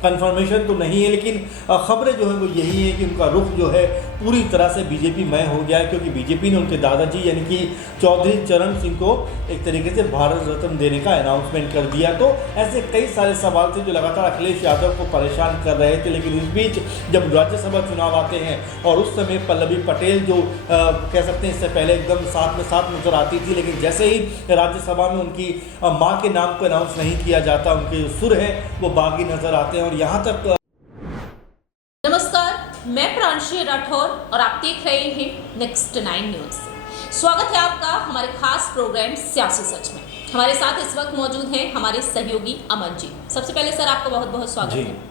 Confirmation तो नहीं है, लेकिन खबरें जो है वो यही है कि उनका रुख जो है पूरी तरह से बीजेपी मय हो गया है, क्योंकि बीजेपी ने उनके दादाजी यानी कि चौधरी चरण सिंह को एक तरीके से भारत रत्न देने का अनाउंसमेंट कर दिया। तो ऐसे कई सारे सवाल थे जो लगातार अखिलेश यादव को परेशान कर रहे थे, लेकिन इस बीच जब राज्यसभा चुनाव आते हैं और उस समय पल्लवी पटेल जो कह सकते हैं इससे पहले एकदम साथ में साथ नजर आती थी, लेकिन जैसे ही राज्यसभा में उनकी मां के नाम को अनाउंस नहीं किया जाता, उनके जो सुर है वो बागी नजर आते हैं। और यहाँ तक नमस्कार, मैं प्रांशी राठौर और आप देख रहे हैं नेक्स्ट 9 न्यूज। स्वागत है आपका हमारे खास प्रोग्राम सियासी सच में। हमारे साथ इस वक्त मौजूद हैं हमारे सहयोगी अमन जी। सबसे पहले सर आपका बहुत बहुत स्वागत है।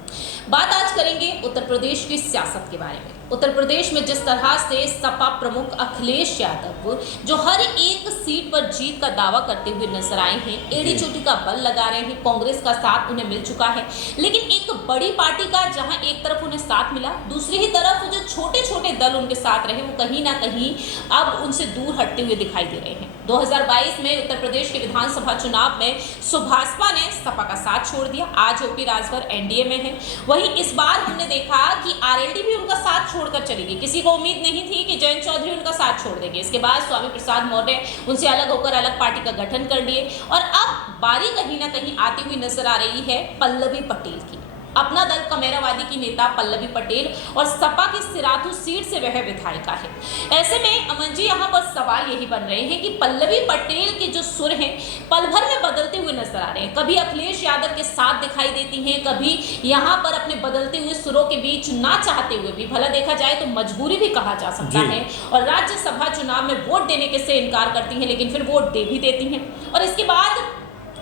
बात आज करेंगे उत्तर प्रदेश की सियासत के बारे में। उत्तर प्रदेश में जिस तरह से सपा प्रमुख अखिलेश यादव जो हर एक सीट पर जीत का दावा करते हुए नजर आए हैं, एड़ी चोटी का बल लगा रहे हैं, कांग्रेस का साथ उन्हें मिल चुका है, लेकिन एक बड़ी पार्टी का जहां एक तरफ उन्हें साथ मिला, दूसरी ही तरफ जो छोटे छोटे दल उनके साथ रहे वो कहीं ना कहीं अब उनसे दूर हटते हुए दिखाई दे रहे हैं। 2022 में उत्तर प्रदेश के विधानसभा चुनाव में सुभाषपा ने सपा का साथ छोड़ दिया, आज ओपी राजभर एनडीए में है। वहीं इस बार हमने देखा कि आरएलडी भी उनका साथ छोड़कर चली गई। किसी को उम्मीद नहीं थी कि जयंत चौधरी उनका साथ छोड़ देंगे। इसके बाद स्वामी प्रसाद मौर्य उनसे अलग होकर अलग पार्टी का गठन कर लिए और अब बारी कहीं ना कहीं आती हुई नजर आ रही है पल्लवी पटेल की। अपना दल कमेरावादी की नेता पल्लवी पटेल और सपा की सिराथू सीट से वह विधायिका है। ऐसे में अमन जी यहाँ पर सवाल यही बन रहे हैं कि पल्लवी पटेल के जो सुर हैं पल भर में बदलते हुए नजर आ रहे हैं। कभी अखिलेश यादव के साथ दिखाई देती हैं, कभी यहाँ पर अपने बदलते हुए सुरों के बीच ना चाहते हुए भी, भला देखा जाए तो मजबूरी भी कहा जा सकता है, और राज्यसभा चुनाव में वोट देने के से इनकार करती हैं, लेकिन फिर वोट दे भी देती हैं। और इसके बाद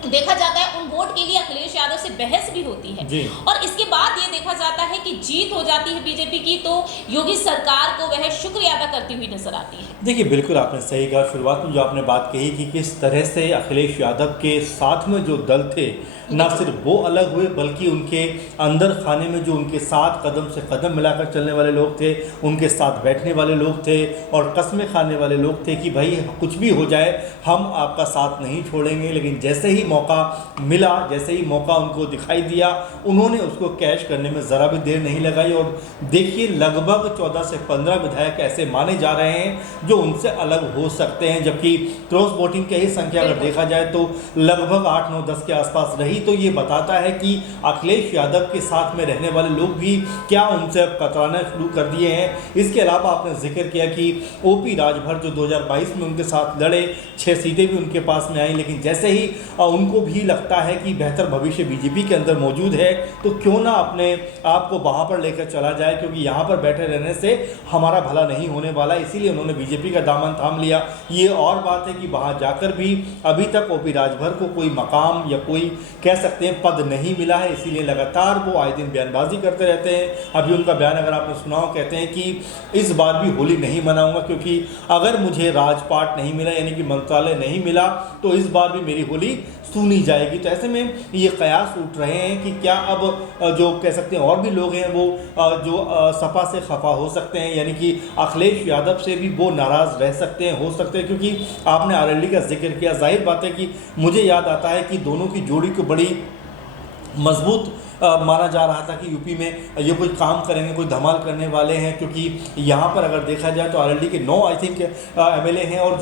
देखा जाता है उन वोट के लिए अखिलेश यादव से बहस भी होती है, और इसके बाद ये देखा जाता है कि जीत हो जाती है बीजेपी की, तो योगी सरकार को वह शुक्रिया अदा करती हुई नजर आती है। देखिए, बिल्कुल आपने सही कहा। शुरुआत में जो आपने बात कही कि किस तरह से अखिलेश यादव के साथ में जो दल थे, ना सिर्फ वो अलग हुए बल्कि उनके अंदर खाने में जो उनके साथ कदम से कदम मिलाकर चलने वाले लोग थे, उनके साथ बैठने वाले लोग थे और कस्में खाने वाले लोग थे कि भाई कुछ भी हो जाए हम आपका साथ नहीं छोड़ेंगे। लेकिन जैसे ही मौका मिला, जैसे ही मौका उनको दिखाई दिया, उन्होंने उसको कैश करने में ज़रा भी देर नहीं लगाई। और देखिए, लगभग 14 से 15 विधायक ऐसे माने जा रहे हैं जो उनसे अलग हो सकते हैं, जबकि क्रॉस वोटिंग की ही संख्या अगर देखा जाए तो लगभग 8, 9, 10 के आसपास रही। तो ये बताता है कि अखिलेश यादव के साथ में रहने वाले लोग भी क्या उनसे कतराना शुरू कर दिए हैं। इसके अलावा आपने जिक्र किया कि ओपी राजभर जो 2022 में उनके साथ लड़े, 6 सीटें भी उनके पास में आई, लेकिन जैसे ही उनको भी लगता है कि बेहतर भविष्य बीजेपी के अंदर मौजूद है तो क्यों ना अपने आप को वहाँ पर लेकर चला जाए, क्योंकि यहाँ पर बैठे रहने से हमारा भला नहीं होने वाला। इसीलिए उन्होंने बीजेपी का दामन थाम लिया। ये और बात है कि वहाँ जाकर भी अभी तक ओपी राजभर को कोई मकाम या कोई कह सकते हैं पद नहीं मिला है, इसीलिए लगातार वो आए दिन बयानबाजी करते रहते हैं। अभी उनका बयान अगर आपने सुना हो, कहते हैं कि इस बार भी होली नहीं मनाऊंगा, क्योंकि अगर मुझे राजपाट नहीं मिला यानी कि मंत्रालय नहीं मिला तो इस बार भी मेरी होली सुनी जाएगी। तो ऐसे में ये कयास उठ रहे हैं कि क्या अब जो कह सकते हैं और भी लोग हैं वो जो सपा से खफा हो सकते हैं, यानी कि अखिलेश यादव से भी वो नाराज़ रह सकते हैं, हो सकते हैं। क्योंकि आपने आरएलडी का जिक्र किया, जाहिर बात है कि मुझे याद आता है कि दोनों की जोड़ी को बड़ी मजबूत माना जा रहा था कि यूपी में ये कोई काम करेंगे, कोई धमाल करने वाले हैं, क्योंकि यहाँ पर अगर देखा जाए तो आरएलडी के 9 आई थिंक एमएलए हैं, और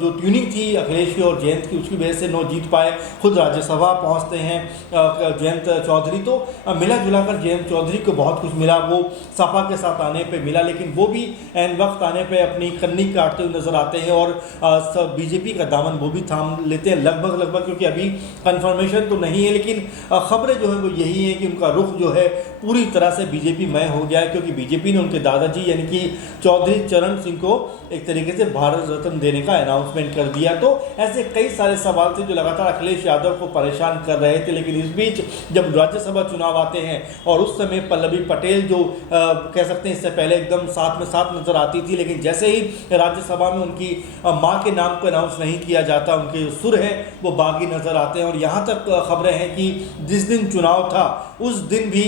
जो ट्यूनिंग थी अखिलेश की और जयंत की उसकी वजह से 9 जीत पाए। खुद राज्यसभा पहुँचते हैं जयंत चौधरी, तो मिला जुला कर जयंत चौधरी को बहुत कुछ मिला, वो सपा के साथ आने पर मिला, लेकिन वो भी एन वक्त आने पर अपनी कन्नी काटते हुए नजर आते हैं और बीजेपी का दामन वो भी थाम लेते हैं लगभग, क्योंकि अभी कन्फर्मेशन तो नहीं है, लेकिन खबरें जो वो यही है कि उनका रुख जो है पूरी तरह से बीजेपी मय हो गया है, क्योंकि बीजेपी ने उनके दादाजी यानी कि चौधरी चरण सिंह को एक तरीके से भारत रत्न देने का अनाउंसमेंट कर दिया। तो ऐसे कई सारे सवाल थे जो लगातार अखिलेश यादव को परेशान कर रहे थे, लेकिन इस बीच जब राज्यसभा चुनाव आते हैं और उस समय पल्लवी पटेल जो कह सकते हैं इससे पहले एकदम साथ में साथ नजर आती थी, लेकिन जैसे ही राज्यसभा में उनकी मां के नाम को अनाउंस नहीं किया जाता, उनके सुर है वो बागी नजर आते हैं। और यहाँ तक खबरें हैं कि जिस दिन चुनाव था उस दिन भी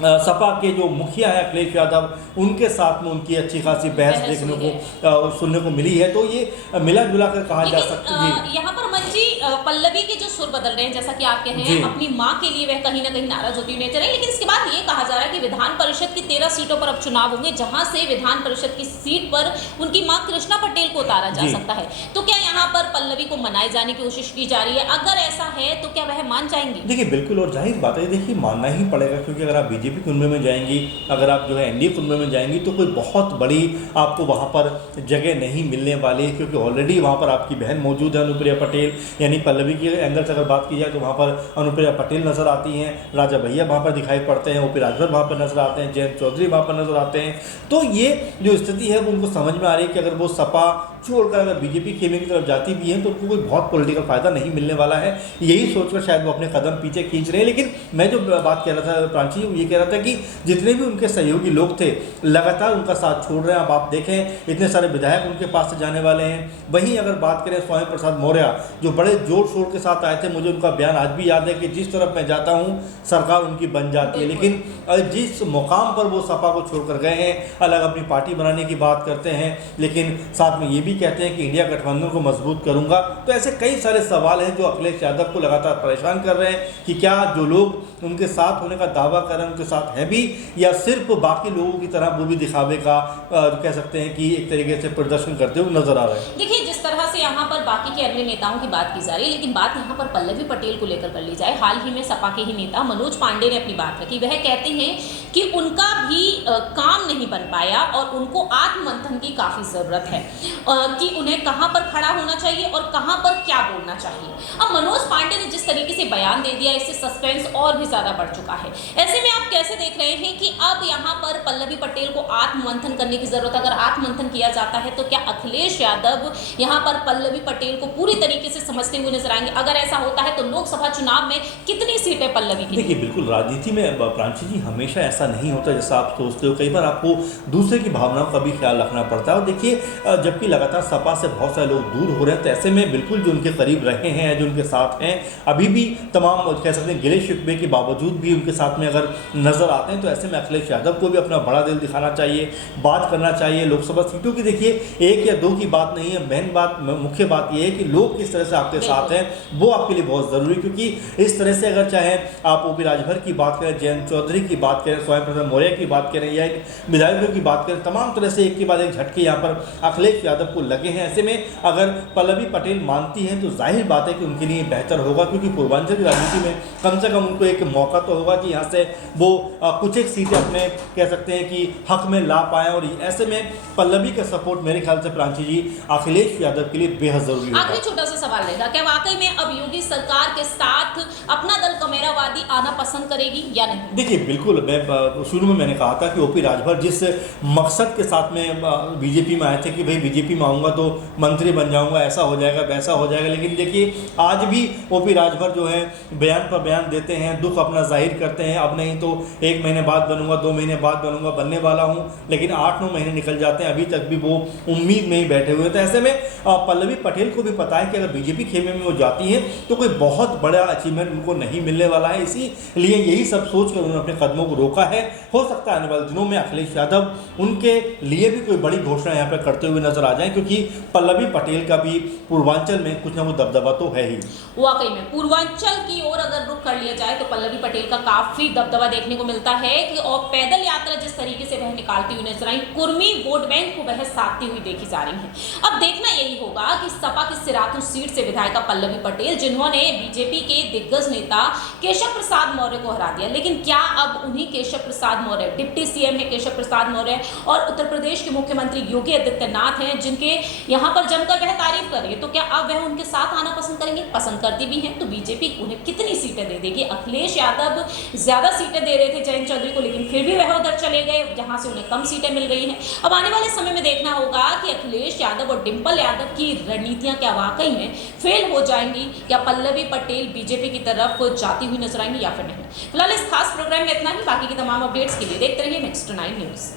सपा के जो मुखिया है अखिलेश यादव, उनके साथ में उनकी अच्छी खासी बहस देखने को सुनने को मिली है। तो ये मिला जुला कर कहा जा सकता है। यहाँ पर अमन जी, पल्लवी के जो सुर बदल रहे हैं, जैसा कि आप कह रहे हैं, अपनी मां के लिए वह कहीं ना कहीं नाराज होती हुई नजर आई, लेकिन इसके बाद ये कहा जा रहा है कि विधान परिषद की 13 सीटों पर अब चुनाव होंगे, जहां से विधान परिषद की सीट पर उनकी मां कृष्णा पटेल को उतारा जा सकता है। तो क्या यहाँ पर पल्लवी को मनाए जाने की कोशिश की जा रही है? अगर ऐसा है तो क्या वह मान जाएंगी? देखिए बिल्कुल, और जाहिर बात है, देखिए मानना ही पड़ेगा, क्योंकि अगर आप बीजेपी कुनबे में जाएंगी, अगर आप जो है एनडीए कुनबे में जाएंगी, तो कोई बहुत बड़ी आपको वहाँ पर जगह नहीं मिलने वाली है, क्योंकि ऑलरेडी वहाँ पर आपकी बहन मौजूद है अनुप्रिया पटेल। यानी पल्लवी के एंगल से अगर बात की जाए तो वहाँ पर अनुप्रिया पटेल नजर आती हैं, राजा भैया वहाँ पर दिखाई पड़ते हैं, ओपी राजभर वहाँ पर नजर आते हैं, जयंत चौधरी वहाँ पर नजर आते हैं। तो ये जो स्थिति है वो उनको समझ में आ रही है कि अगर वो सपा छोड़कर अगर बीजेपी खेमे की तरफ जाती भी हैं तो उनको कोई बहुत पॉलिटिकल फायदा नहीं मिलने वाला है। यही सोचकर शायद वो अपने कदम पीछे खींच रहे हैं। लेकिन मैं जो बात कह रहा था प्रांची, ये कह रहा था कि जितने भी उनके सहयोगी लोग थे लगातार उनका साथ छोड़ रहे हैं। अब आप देखें इतने सारे विधायक उनके पास से जाने वाले हैं। वहीं अगर बात करें स्वामी प्रसाद मौर्य, जो बड़े जोर शोर के साथ आए थे, मुझे उनका बयान आज भी याद है कि जिस तरफ मैं जाता हूँ सरकार उनकी बन जाती है। लेकिन जिस मुकाम पर वो सपा को छोड़कर गए हैं, अलग अपनी पार्टी बनाने की बात करते हैं, लेकिन साथ में ये भी कहते हैं कि इंडिया गठबंधन को मजबूत करूंगा। तो ऐसे कई सारे सवाल हैं जो अखिलेश यादव को लगातार परेशान कर रहे हैं कि क्या जो लोग उनके साथ होने का दावा कर रहे हैं उनके साथ हैं भी, या सिर्फ बाकी लोगों की तरह वो भी दिखावे का कह सकते हैं कि एक तरीके से प्रदर्शन करते हुए नजर आ रहे हैं। देखिए, जिस तरह से यहाँ पर बाकी के अन्य नेताओं की बात की जा रही है, लेकिन बात यहाँ पर पल्लवी पटेल को लेकर कर ली जाए। हाल ही में सपा के ही नेता मनोज पांडे ने अपनी बात रखी। वह कहते हैं कि उनका भी काम नहीं बन पाया और उनको आत्ममंथन की काफी जरूरत है कि उन्हें कहां पर खड़ा होना चाहिए और कहां पर क्या बोलना चाहिए। अब मनोज पांडे ने जिस तरीके से बयान दे दिया, इससे सस्पेंस और भी ज्यादा बढ़ चुका है। ऐसे में आप कैसे देख रहे हैं कि अब यहाँ पर पल्लवी पटेल को आत्ममंथन करने की जरूरत है? अगर आत्ममंथन किया जाता है तो क्या अखिलेश यादव यहाँ पर पल्लवी पटेल को पूरी तरीके से समझते हुए नजर आएंगे? अगर ऐसा होता है तो लोकसभा चुनाव में कितनी सीटें पल्लवी की? देखिए बिल्कुल, राजनीति में प्रांची जी हमेशा ऐसा नहीं होता जैसा आप सोचते हो। कई बार आपको दूसरे की भावनाओं का भी ख्याल रखना पड़ता है। और देखिए, जबकि लगातार सपा से बहुत सारे लोग दूर हो रहे हैं, तो ऐसे में बिल्कुल जो उनके करीब रहे हैं, जो उनके साथ हैं, अभी भी तमाम कह सकते हैं गिले शिकवे के बावजूद भी उनके साथ में अगर नजर आते हैं, तो ऐसे में अखिलेश यादव को भी अपना बड़ा दिल दिखाना चाहिए, बात करना चाहिए। लोकसभा सीटों की देखिए 1 या 2 की बात नहीं है, मेन बात मुख्य बात यह है कि लोग किस तरह से आपके साथ हैं, वो आपके लिए बहुत जरूरी है। क्योंकि इस तरह से अगर चाहे आप ओपी राजभर की बात करें, जयंत चौधरी की बात करें, स्वामी प्रसाद मौर्य की बात करें, या विधायकों की बात करें, तमाम तरह से एक के बाद एक झटके यहाँ पर अखिलेश यादव को लगे हैं। ऐसे में अगर पल्लवी पटेल मानती हैं तो जाहिर बात है कि उनके लिए बेहतर होगा, क्योंकि पूर्वांचल की राजनीति में कम से कम उनको एक मौका तो होगा कि यहाँ से वो कुछ एक सीटें अपने कह सकते हैं कि हक में ला पाएं। और ऐसे में पल्लवी का सपोर्ट मेरे ख्याल से प्रांची जी अखिलेश यादव के लिए बेहद जरूरी है। आखिरी छोटा सा सवाल रहेगा, क्या वाकई में अब योगी सरकार के साथ अपना दल कमेरावादी आना पसंद करेगी या नहीं? देखिए बिल्कुल, मैं शुरू में मैंने कहा था कि ओपी राजभर जिस मकसद के साथ में बीजेपी में आए थे कि भाई बीजेपी में आऊँगा तो मंत्री बन जाऊँगा, ऐसा हो जाएगा वैसा हो जाएगा, लेकिन देखिए आज भी ओपी राजभर जो है बयान पर बयान देते हैं, दुख अपना जाहिर करते हैं। अब नहीं तो 1 महीने बाद बनूंगा, 2 महीने बाद बनूंगा, बनने वाला हूँ, लेकिन 8-9 महीने निकल जाते हैं, अभी तक भी वो उम्मीद में ही बैठे हुए। तो ऐसे में पल्लवी पटेल को भी पता है कि अगर बीजेपी खेमे में वो जाती हैं तो कोई बहुत बड़ा अचीवमेंट उनको नहीं मिलने वाला है। इसीलिए यही सब सोच कर उन्होंने अपने कदमों को रोका है। हो सकता है आने वाले दिनों में अखिलेश यादव उनके लिए भी कोई बड़ी घोषणा यहाँ पर करते हुए नजर आ जाए, क्योंकि पल्लवी पटेल का भी पूर्वांचल में कुछ ना कुछ दबदबा तो है ही। वाकई में पूर्वांचल की ओर अगर रुख कर लिया जाए तो पल्लवी पटेल का काफी दबदबा देखने को मिलता है कि और पैदल यात्रा जिस तरीके से वह निकालती हुई नजर आई, कुर्मी वोट बैंक को वह साधती हुई देखी जा रही है। अब देखना यही होगा कि सपा की सिराथू सीट से विधायिका पल्लवी पटेल, जिन्होंने बीजेपी के दिग्गज नेता केशव प्रसाद मौर्य को हरा दिया, लेकिन क्या अब उन्हीं केशव प्रसाद मौर्य, डिप्टी सीएम है केशव प्रसाद मौर्य और उत्तर प्रदेश के मुख्यमंत्री योगी आदित्यनाथ हैं, जिनके यहाँ पर जमकर वह तारीफ कर रही है, तो क्या अब वह उनके साथ आना पसंद करेंगे? पसंद करती भी हैं तो बीजेपी उन्हें कितनी सीटें दे देगी? अखिलेश यादव ज्यादा सीटें दे रहे थे जयंत चौधरी को, लेकिन फिर भी वह उधर चले गए जहां से उन्हें कम सीटें मिल गई हैं। अब आने वाले समय में देखना होगा कि अखिलेश यादव और डिंपल यादव की रणनीतियां क्या वाकई में फेल हो जाएंगी, क्या पल्लवी पटेल बीजेपी की तरफ जाती हुई नजर आएंगी या फिर नहीं। फिलहाल इस खास प्रोग्राम में इतना ही। बाकी की तमाम अपडेट्स के लिए देखते रहिए नेक्स्ट 9 न्यूज।